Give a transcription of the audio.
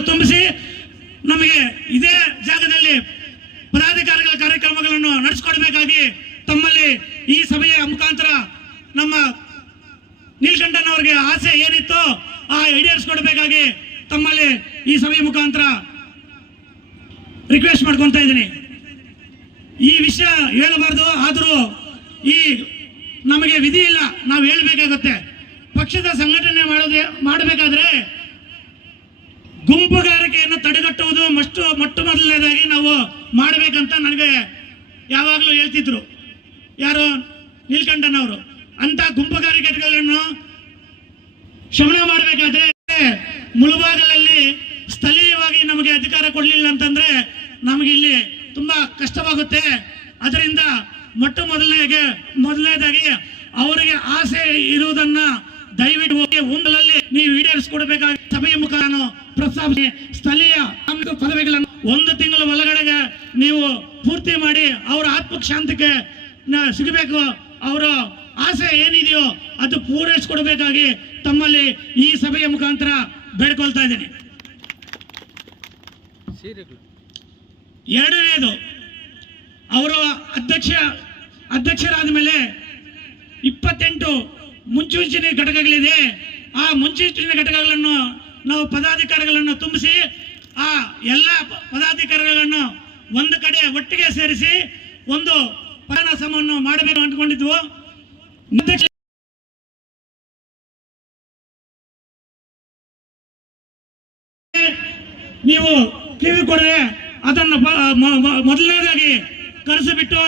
ತುಂಬಿಸಿ ನಮಗೆ ಇದೇ ಜಾಗದಲ್ಲಿ ಪದಾಧಿಕಾರಿಗಳ ಕಾರ್ಯಕ್ರಮಗಳನ್ನು ನಡೆಸಿಕೊಡಬೇಕಾಗಿ ತಮ್ಮಲ್ಲಿ ಈ ಸಭೆಯ ಮುಖಾಂತರ ನಮ್ಮ ನೀಲಕಂಠನ್ ಅವರಿಗೆ ಆಸೆ ಏನಿತ್ತು ಆ ಈಡೇರಿಸಿಕೊಡಬೇಕಾಗಿ ತಮ್ಮಲ್ಲಿ ಈ ಸಭೆಯ ಮುಖಾಂತರ ರಿಕ್ವೆಸ್ಟ್ ಮಾಡ್ಕೊತಾ ಇದ್ದೀನಿ. ಈ ವಿಷಯ ಹೇಳಬಾರ್ದು, ಆದರೂ ಈ ನಮಗೆ ವಿಧಿ ಇಲ್ಲ. ನಾವು ಹೇಳಬೇಕಾಗುತ್ತೆ. ಪಕ್ಷದ ಸಂಘಟನೆ ಮಾಡೋದೇ ಮಾಡಬೇಕಾದ್ರೆ ಗುಂಪುಗಾರಿಕೆಯನ್ನು ತಡೆಗಟ್ಟುವುದು ಮಷ್ಟು ಮೊಟ್ಟ ಮೊದಲನೇದಾಗಿ ನಾವು ಮಾಡಬೇಕಂತ ನನಗೆ ಯಾವಾಗಲೂ ಹೇಳ್ತಿದ್ರು ಯಾರು ನೀಲ್ಕಂಠನವರು ಅಂತ ಗುಂಪುಗಾರಿಕೆಗಳನ್ನು ಶಮನ ಮಾಡಬೇಕಾದ್ರೆ ಮುಳುಬಾಗಲಲ್ಲಿ ಸ್ಥಳೀಯವಾಗಿ ನಮಗೆ ಅಧಿಕಾರ ಕೊಡಲಿಲ್ಲ ಅಂತಂದ್ರೆ ನಮಗೆ ಇಲ್ಲಿ ತುಂಬಾ ಕಷ್ಟವಾಗುತ್ತೆ ಅದರಿಂದ ಮೊಟ್ಟ ಮೊದಲನೇಗೆ ಮೊದಲನೇದಾಗಿ ಅವರಿಗೆ ಆಸೆ ಇರುವುದನ್ನ ದಯವಿಟ್ಟು ಹೋಗಿ ಒಂದರಲ್ಲಿ ನೀವು ಈಡೇರಿಸಿಕೊಡ್ಬೇಕಾಗಿ ಸಭೆಯ ಮುಖ ಪ್ರಸ್ತಾಪಿಸಿ ಸ್ಥಳೀಯ ಪದವಿಗಳನ್ನು ಒಂದು ತಿಂಗಳ ಒಳಗಡೆಗೆ ನೀವು ಪೂರ್ತಿ ಮಾಡಿ ಅವರ ಆತ್ಮಶಾಂತಿಗೆ ಸಿಗಬೇಕು. ಅವರ ಆಸೆ ಏನಿದೆಯೋ ಅದು ಪೂರೈಸಿಕೊಡಬೇಕಾಗಿ ತಮ್ಮಲ್ಲಿ ಈ ಸಭೆಯ ಮುಖಾಂತರ ಬೇಡ್ಕೊಳ್ತಾ ಇದ್ದೀನಿ. ಎರಡನೇದು, ಅವರ ಅಧ್ಯಕ್ಷ, ಅಧ್ಯಕ್ಷರಾದ ಮೇಲೆ ಇಪ್ಪತ್ತೆಂಟು ಮುಂಚೂಚನೆ ಘಟಕಗಳಿದೆ. ಆ ಮುಂಚೂಚನೆ ಘಟಕಗಳನ್ನು ನಾವು ಪದಾಧಿಕಾರಿಗಳನ್ನು ತುಂಬಿಸಿ, ಆ ಎಲ್ಲ ಪದಾಧಿಕಾರಿಗಳನ್ನು ಒಂದು ಕಡೆ ಒಟ್ಟಿಗೆ ಸೇರಿಸಿ ಒಂದು ಪಯಣಸಮವನ್ನು ಮಾಡಬೇಕು ಅಂದ್ಕೊಂಡಿದ್ವು. ನೀವು ಕಿವಿ ಕೊಡದೆ ಅದನ್ನು ಮೊದಲನೇದಾಗಿ ಕರೆಸಿಬಿಟ್ಟು